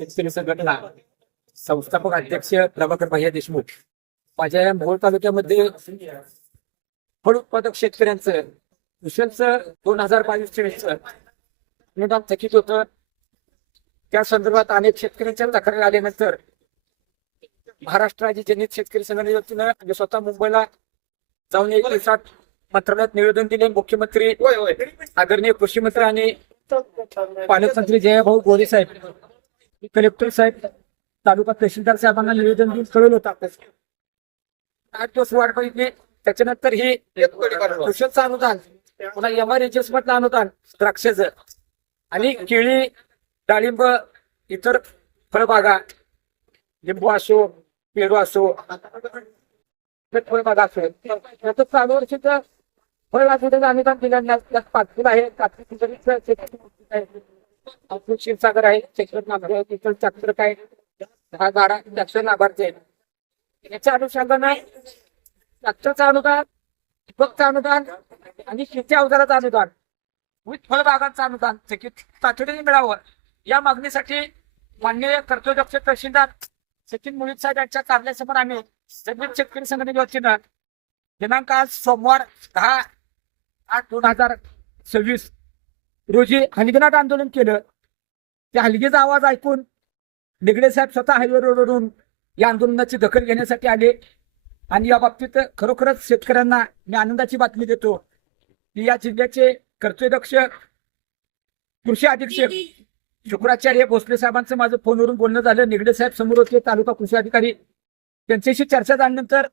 शेतकरी संघटना संस्थापक अध्यक्ष प्रभाकर भैया देशमुख. माझ्या या मोहोळ तालुक्यामध्ये फळ उत्पादक शेतकऱ्यांचं कुशलचं 2022-23 अनुदान थकीत होतं. त्या संदर्भात अनेक शेतकऱ्यांच्या तक्रारी आल्यानंतर महाराष्ट्र राज्य जनहित शेतकरी संघटनेच्या वतीनं म्हणजे स्वतः मुंबईला जाऊन 1 दिवसात मंत्रालयात निवेदन दिले. मुख्यमंत्री आदरणीय कृषी मंत्री आणि पालकमंत्री जयभाऊ गोरे साहेब, कलेक्टर साहेब, तालुका तहसीलदार साहेबांना निवेदन देऊन कळवलं होतं. 8 दिवस वाट बघितली. त्याच्यानंतर ही कुशलचं अनुदान, पुन्हा MRHS मधलं अनुदान द्राक्षाचं आणि केळी, डाळिंब, इतर फळबागा, लिंबू असो, पेरू असो, फळबागा असो, त्याचं चालू वर्षीचं फळ लागवडीचं अनुदान दिलं. पाचपूर आहे, क्षीरसागर आहे, तिथं चक्र काय 10-12 लाभार्थी आहेत. याच्या अनुषंगानं ट्रॅक्टरचं अनुदान, ठिबकचं अनुदान आणि शेती अवजाराचं अनुदान, विविध फळबागांचं अनुदान तातडीने मिळावं या मागणीसाठी माननीय कर्तव्यदक्ष तहसीलदार सचिन मुळीक साहेब यांच्या कार्यालयासमोर आम्ही जनहित शेतकरी संघटनेच्या वतीनं दिनांक आज सोमवार 10/8/2026 रोजी हलगीनाट आंदोलन केलं. त्या हलगीचा आवाज ऐकून निगडे साहेब स्वतः हायवे रोडवरून या आंदोलनाची दखल घेण्यासाठी आले आणि या बाबतीत खरोखरच शेतकऱ्यांना मी आनंदाची बातमी देतो की या जिल्ह्याचे कर्तव्यदक्ष कृषी अधीक्षक शुक्राचार्य भोसले साहेबांचं माझं फोनवरून बोलणं झालं. निगडे साहेब समोर होते, तालुका कृषी अधिकारी, त्यांच्याशी चर्चा झाल्यानंतर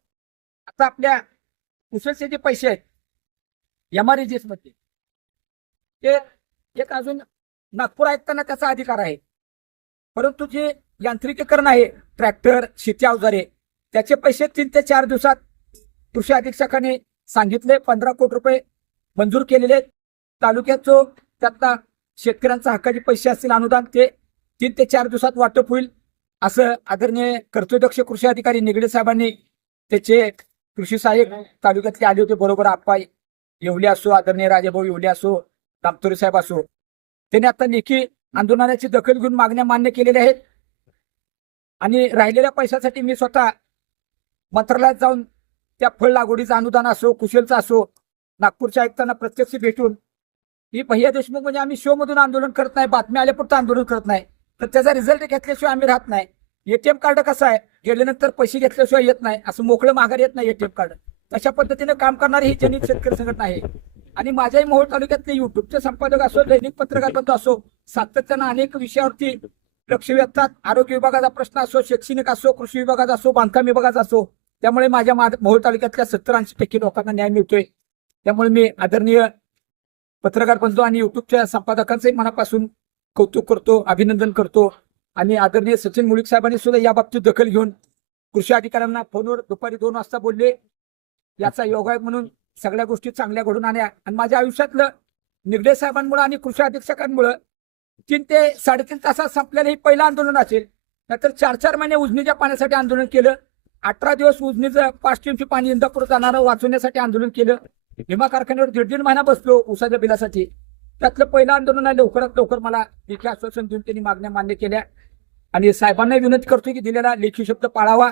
आता आपल्या कुशलचे जे पैसे आहेत MRHS मध्ये ते एक अजून नागपूर आयुक्तांना त्याचा अधिकार आहे, परंतु जे यांत्रिकीकरण आहे, ट्रॅक्टर, शेती अवजारे, त्याचे पैसे 3 ते 4 दिवसात कृषी अधीक्षकाने सांगितले 15 कोटी रुपये मंजूर केलेले. तालुक्यात जो त्यातला शेतकऱ्यांचा हक्काचे पैसे असतील अनुदान ते 3 ते 4 दिवसात वाटप होईल असं आदरणीय कर्तव्यदक्ष कृषी अधिकारी निगडे साहेबांनी, त्याचे कृषी सहाय्यक तालुक्यातले आले होते बरोबर, आप्पा येवले असो, आदरणीय राजेभाऊ येवले असो, दामतोरे साहेब असो, त्यांनी आता लेखी आंदोलनाची दखल घेऊन मागण्या मान्य केलेल्या आहेत. आणि राहिलेल्या पैशासाठी मी स्वतः मंत्रालयात जाऊन त्या फळ लागवडीचं अनुदान असो, कुशलचं असो, नागपूरच्या आयुक्तांना प्रत्यक्ष भेटून ही भैया देशमुख म्हणजे आम्ही शो मधून आंदोलन करत नाही, बातम्या आल्यापुरतं आंदोलन करत नाही, तर त्याचा रिझल्ट घेतल्याशिवाय आम्ही राहत नाही. ATM कार्ड कसं आहे, गेल्यानंतर पैसे घेतल्याशिवाय येत नाही, असं मोकळं माघार येत नाही ATM कार्ड. तशा पद्धतीने काम करणारी ही जनहित शेतकरी संघटना आहे. आणि माझ्याही मोहोळ तालुक्यातले युट्यूबचे संपादक असो, दैनिक पत्रकार बंधू असो, सातत्यानं अनेक विषयावरती लक्ष वेधतात. आरोग्य विभागाचा प्रश्न असो, शैक्षणिक असो, कृषी विभागाचा असो, बांधकाम विभागाचा असो, त्यामुळे माझ्या मोहोळ तालुक्यातल्या 70-80% लोकांना न्याय मिळतोय. त्यामुळे मी आदरणीय पत्रकार बंधू आणि युट्यूबच्या संपादकांचंही मनापासून कौतुक करतो, अभिनंदन करतो. आणि आदरणीय सचिन मुळीक साहेबांनी सुद्धा या बाबतीत दखल घेऊन कृषी अधिकाऱ्यांना फोनवर दुपारी 2 वाजता बोलले. याचा योगायोग म्हणून सगळ्या गोष्टी चांगल्या घडून आल्या. आणि माझ्या आयुष्यातलं निगडे साहेबांमुळे आणि कृषी अधीक्षकांमुळे 3 ते 3.5 तासात संपलेलं हे पहिलं आंदोलन असेल. नाहीतर 4-4 महिने उजनीच्या पाण्यासाठी आंदोलन केलं. 18 दिवस उजनीचं 5 टीमची पाणी इंदापूर जाणारं वाचवण्यासाठी आंदोलन केलं. विमा कारखान्यावर 1.5 महिना बसलो उसाच्या बिलासाठी. त्यातलं पहिलं आंदोलन आहे. लवकरात लवकर मला लेखी आश्वासन देऊन त्यांनी मागण्या मान्य केल्या. आणि साहेबांना विनंती करतो की दिलेला लेखी शब्द पाळावा.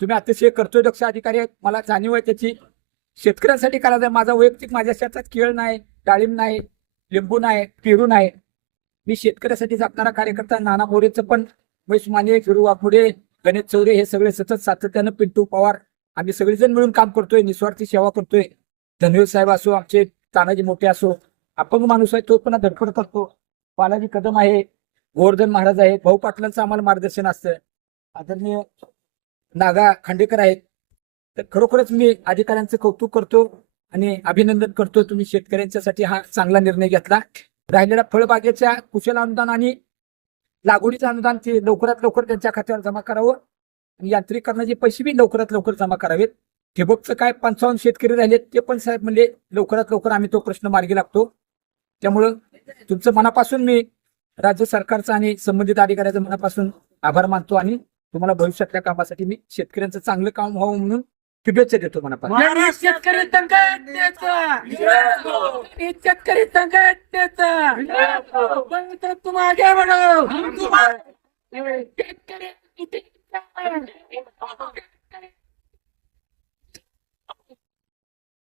तुम्ही अतिशय कर्तव्यदक्ष अधिकारी आहेत, मला जाणीव आहे त्याची. शेतकऱ्यांसाठी करायचं आहे. माझा वैयक्तिक माझ्या शेतात केळ नाही, डाळिंब नाही, लिंबू नाही, पेरू नाही. मी शेतकऱ्यासाठी जपणारा कार्यकर्ता. नाना मोरेचं पण, महेश माने, फिरू वाघोडे, गणेश चौरे हे सगळे सतत सातत्यानं, पिंटू पवार, आम्ही सगळेजण मिळून काम करतोय, निस्वार्थी सेवा करतोय. धनवीर साहेब असो, आमचे तानाजी मोठे असो, अपंग माणूस आहे तो पण धडपड करतो. बालाजी कदम आहे, गोवर्धन महाराज आहेत, भाऊ पाटलांचं आम्हाला मार्गदर्शन असतं. आदरणीय नागा खांडेकर आहेत. तर खरोखरच मी अधिकाऱ्यांचं कौतुक करतो आणि अभिनंदन करतो. तुम्ही शेतकऱ्यांच्यासाठी हा चांगला निर्णय घेतला. राहिलेल्या फळबागेच्या कुशल अनुदान आणि लागवडीचं अनुदान ते लवकरात लवकर त्यांच्या खात्यावर जमा करावं आणि यांत्रिकीकरणाचे पैसे बी लवकरात लवकर जमा करावेत. ठिबकचं काय 55 शेतकरी राहिलेत ते पण साहेब म्हणले लवकरात लवकर आम्ही तो प्रश्न मार्गी लागतो. त्यामुळं तुमचं मनापासून मी राज्य सरकारचा आणि संबंधित अधिकाऱ्याचं मनापासून आभार मानतो आणि तुम्हाला भविष्यातल्या कामासाठी मी शेतकऱ्यांचं चांगलं काम व्हावं म्हणून शुभेच्छा देतो मनापासून. शेतकरी संघटनेचा तुम्ही आगे बढो. शेतकरी